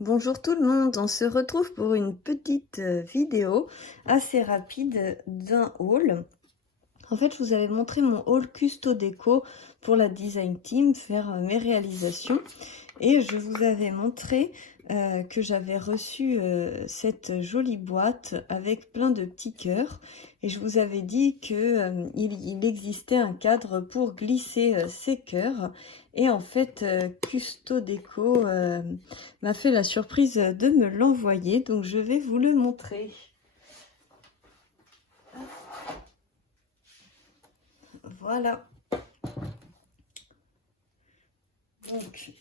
Bonjour tout le monde, on se retrouve pour une petite vidéo assez rapide d'un haul. En fait, je vous avais montré mon haul Custo Déco pour la Design Team, faire mes réalisations. Et je vous avais montré que j'avais reçu cette jolie boîte avec plein de petits cœurs. Et je vous avais dit que il existait un cadre pour glisser ces cœurs. Et en fait, Custo Déco m'a fait la surprise de me l'envoyer. Donc je vais vous le montrer. Voilà. Donc,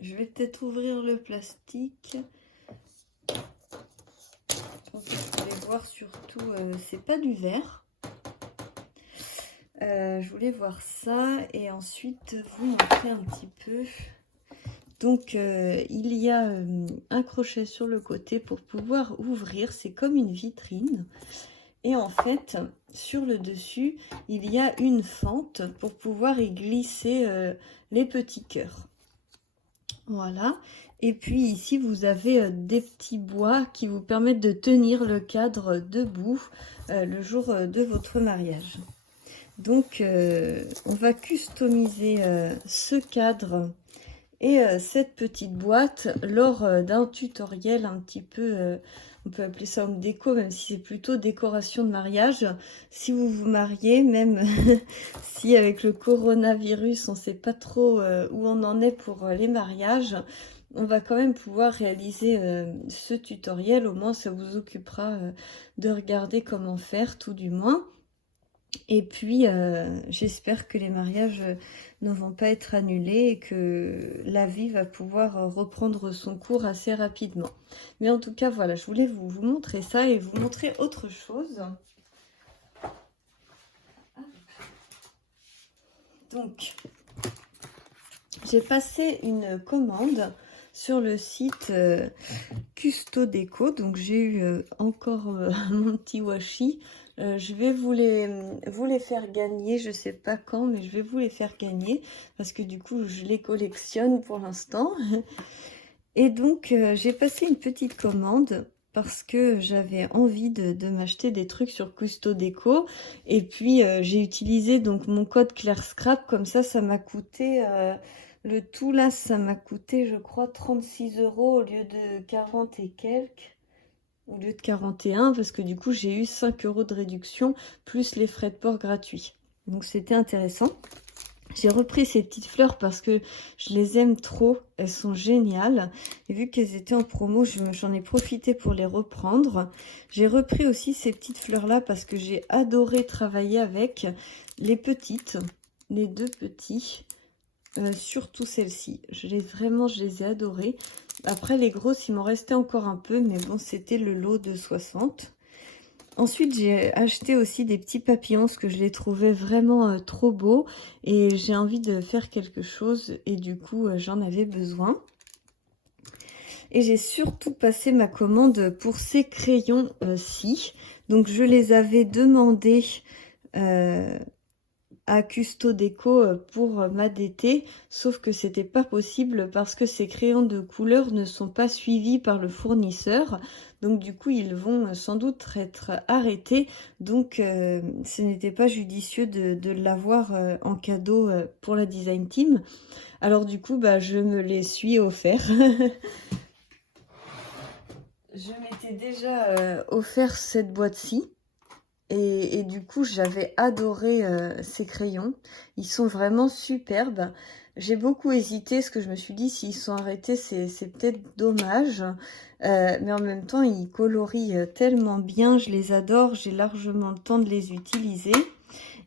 je vais peut-être ouvrir le plastique. Donc, vous voulez voir surtout, c'est pas du verre. Je voulais voir ça et ensuite vous montrer un petit peu. Donc, il y a un crochet sur le côté pour pouvoir ouvrir. C'est comme une vitrine. Et en fait, sur le dessus, il y a une fente pour pouvoir y glisser les petits cœurs. Voilà. Et puis ici, vous avez des petits bois qui vous permettent de tenir le cadre debout le jour de votre mariage. Donc, on va customiser ce cadre et cette petite boîte lors d'un tutoriel un petit peu, on peut appeler ça home déco, même si c'est plutôt décoration de mariage. Si vous vous mariez, même si avec le coronavirus, on ne sait pas trop où on en est pour les mariages, on va quand même pouvoir réaliser ce tutoriel. Au moins, ça vous occupera de regarder comment faire, tout du moins. Et puis, j'espère que les mariages ne vont pas être annulés et que la vie va pouvoir reprendre son cours assez rapidement. Mais en tout cas, voilà, je voulais vous montrer ça et vous montrer autre chose. Donc, j'ai passé une commande sur le site Custo Déco. Donc, j'ai eu encore mon petit washi. Je vais vous les faire gagner, je sais pas quand, mais je vais vous les faire gagner parce que du coup je les collectionne pour l'instant. Et donc j'ai passé une petite commande parce que j'avais envie de m'acheter des trucs sur Custo Déco. Et puis j'ai utilisé donc mon code Claire Scrap, comme ça m'a coûté, le tout là, ça m'a coûté je crois 36 € au lieu de 40 et quelques. Au lieu de 41, parce que du coup j'ai eu 5 € de réduction plus les frais de port gratuits. Donc c'était intéressant. J'ai repris ces petites fleurs parce que je les aime trop, elles sont géniales. Et vu qu'elles étaient en promo, j'en ai profité pour les reprendre. J'ai repris aussi ces petites fleurs là parce que j'ai adoré travailler avec les petites, les deux petits. Surtout celle-ci, je les ai adorées. Après les grosses, il m'en restait encore un peu, mais bon, c'était le lot de 60. Ensuite, j'ai acheté aussi des petits papillons, parce que je les trouvais vraiment trop beaux. Et j'ai envie de faire quelque chose, et du coup, j'en avais besoin. Et j'ai surtout passé ma commande pour ces crayons-ci. Donc, je les avais demandés à Custo Déco pour ma DT, sauf que c'était pas possible parce que ces crayons de couleur ne sont pas suivis par le fournisseur, donc du coup ils vont sans doute être arrêtés, donc ce n'était pas judicieux de l'avoir en cadeau pour la Design Team. Alors du coup bah je me les suis offert. Je m'étais déjà offert cette boîte-ci. Et du coup, j'avais adoré ces crayons. Ils sont vraiment superbes. J'ai beaucoup hésité, parce que je me suis dit, s'ils sont arrêtés, c'est peut-être dommage. Mais en même temps, ils colorient tellement bien. Je les adore. J'ai largement le temps de les utiliser.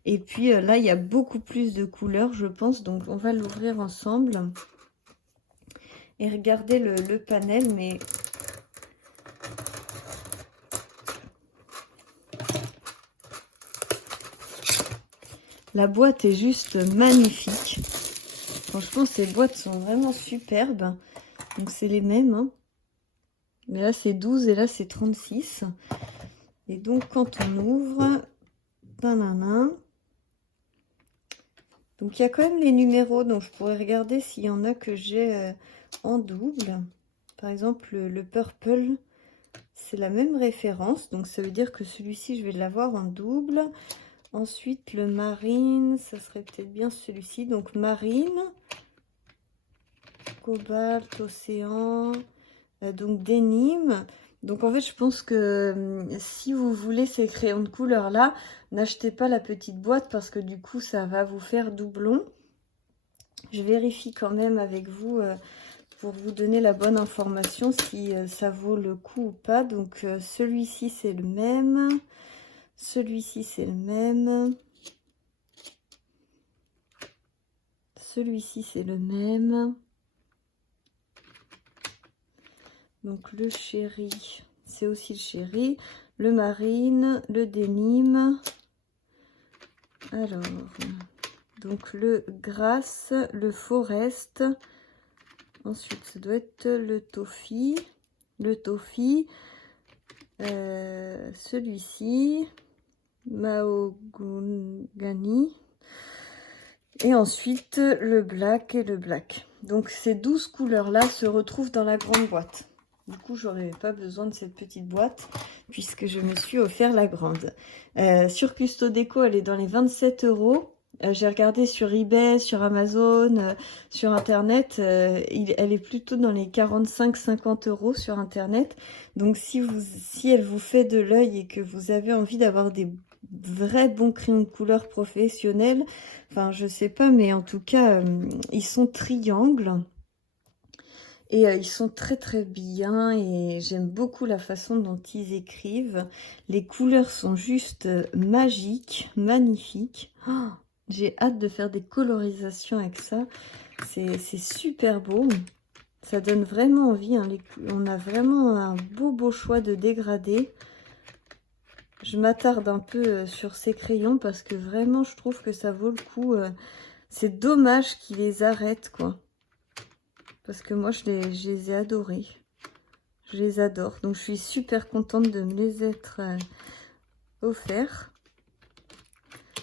Et puis là, il y a beaucoup plus de couleurs, je pense. Donc, on va l'ouvrir ensemble. Et regarder le panel. Mais la boîte est juste magnifique. Franchement, ces boîtes sont vraiment superbes. Donc, c'est les mêmes. Hein. Mais là, c'est 12 et là, c'est 36. Et donc, quand on ouvre... Tanana. Donc, il y a quand même les numéros. Donc, je pourrais regarder s'il y en a que j'ai en double. Par exemple, le purple, c'est la même référence. Donc, ça veut dire que celui-ci, je vais l'avoir en double. Ensuite, le marine, ça serait peut-être bien celui-ci. Donc, marine, cobalt, océan, donc dénime. Donc, en fait, je pense que si vous voulez ces crayons de couleur là, n'achetez pas la petite boîte parce que du coup, ça va vous faire doublon. Je vérifie quand même avec vous pour vous donner la bonne information si ça vaut le coup ou pas. Donc, celui-ci, c'est le même. Celui-ci, c'est le même. Celui-ci, c'est le même. Donc, le chéri, c'est aussi le chéri. Le marine, le dénime. Alors, donc le grasse, le forest. Ensuite, ça doit être le toffee. Le toffee. Celui-ci. Mahogany. Et ensuite, le black et le black. Donc, ces 12 couleurs-là se retrouvent dans la grande boîte. Du coup, j'aurais pas besoin de cette petite boîte puisque je me suis offert la grande. Sur Custo Déco, elle est dans les 27 €. J'ai regardé sur eBay, sur Amazon, sur Internet. Elle est plutôt dans les 45-50 € sur Internet. Donc, si elle vous fait de l'œil et que vous avez envie d'avoir des vrais bons crayons de couleur professionnels, enfin, je sais pas, mais en tout cas, ils sont triangles. Et ils sont très très bien et j'aime beaucoup la façon dont ils écrivent. Les couleurs sont juste magiques, magnifiques. Oh, j'ai hâte de faire des colorisations avec ça. C'est super beau. Ça donne vraiment envie. Hein. On a vraiment un beau choix de dégradés. Je m'attarde un peu sur ces crayons parce que vraiment je trouve que ça vaut le coup. C'est dommage qu'ils les arrêtent, quoi. Parce que moi, je les ai adorés. Je les adore. Donc, je suis super contente de me les être offerts.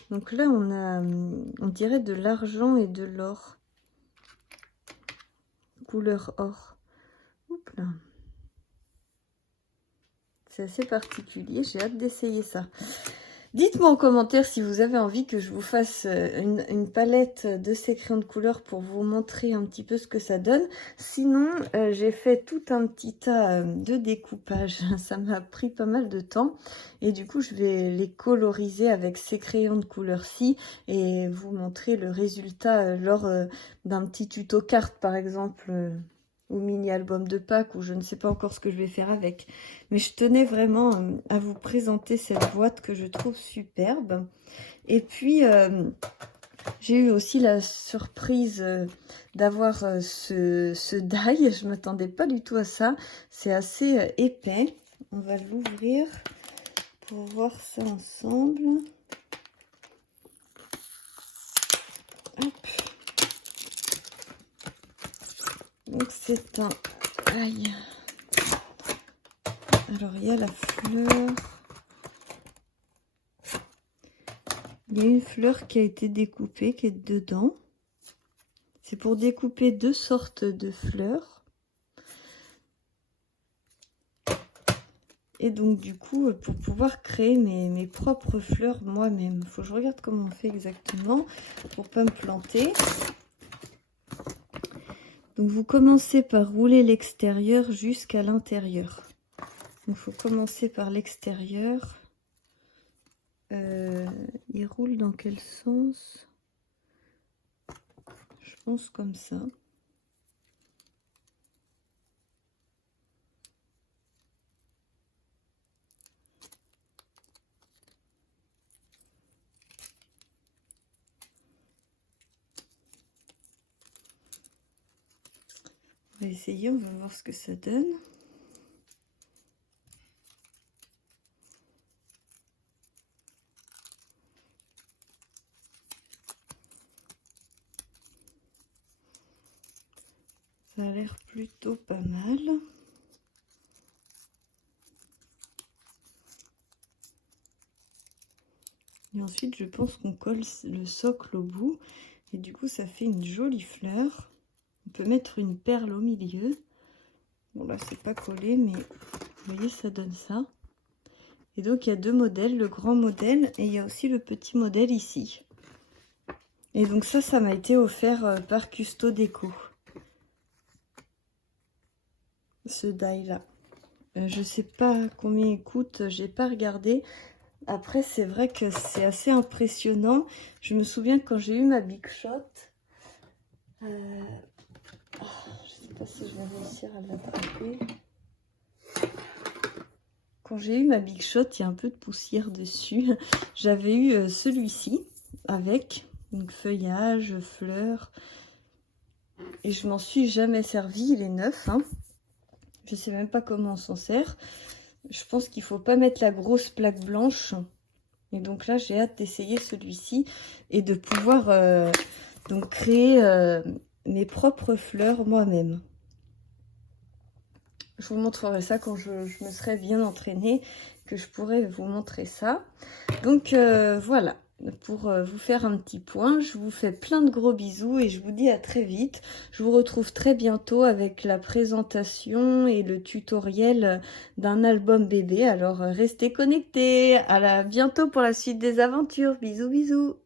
Donc là, on a, on dirait de l'argent et de l'or. Couleur or. Oups là. C'est assez particulier. J'ai hâte d'essayer ça. Dites-moi en commentaire si vous avez envie que je vous fasse une palette de ces crayons de couleur pour vous montrer un petit peu ce que ça donne. Sinon, j'ai fait tout un petit tas de découpage. Ça m'a pris pas mal de temps. Et du coup, je vais les coloriser avec ces crayons de couleur-ci et vous montrer le résultat lors d'un petit tuto carte, par exemple, ou mini-album de Pâques, ou je ne sais pas encore ce que je vais faire avec. Mais je tenais vraiment à vous présenter cette boîte que je trouve superbe. Et puis, j'ai eu aussi la surprise d'avoir ce die. Je ne m'attendais pas du tout à ça. C'est assez épais. On va l'ouvrir pour voir ça ensemble. Hop. Donc, c'est un... Aïe. Alors, il y a la fleur. Il y a une fleur qui a été découpée, qui est dedans. C'est pour découper deux sortes de fleurs. Et donc, du coup, pour pouvoir créer mes propres fleurs moi-même. Il faut que je regarde comment on fait exactement pour pas me planter. Donc, vous commencez par rouler l'extérieur jusqu'à l'intérieur. Donc, il faut commencer par l'extérieur. Il roule dans quel sens? Je pense comme ça. On va essayer, on va voir ce que ça donne. Ça a l'air plutôt pas mal. Et ensuite, je pense qu'on colle le socle au bout. Et du coup, ça fait une jolie fleur. On peut mettre une perle au milieu. Bon là c'est pas collé, mais vous voyez ça donne ça. Et donc il y a deux modèles, le grand modèle et il y a aussi le petit modèle ici. Et donc ça m'a été offert par Custo Déco. Ce die là. Je sais pas combien il coûte, j'ai pas regardé. Après c'est vrai que c'est assez impressionnant. Je me souviens quand j'ai eu ma Big Shot. Je sais pas si je vais réussir à l'attraper. Quand j'ai eu ma Big Shot, il y a un peu de poussière dessus. J'avais eu celui-ci avec donc feuillage, fleurs. Et je m'en suis jamais servi, il est neuf. Hein. Je sais même pas comment on s'en sert. Je pense qu'il faut pas mettre la grosse plaque blanche. Et donc là, j'ai hâte d'essayer celui-ci et de pouvoir donc créer mes propres fleurs moi-même. Je vous montrerai ça quand je me serai bien entraînée, que je pourrai vous montrer ça. Donc voilà, pour vous faire un petit point, je vous fais plein de gros bisous et je vous dis à très vite. Je vous retrouve très bientôt avec la présentation et le tutoriel d'un album bébé. Alors restez connectés, bientôt pour la suite des aventures. Bisous bisous.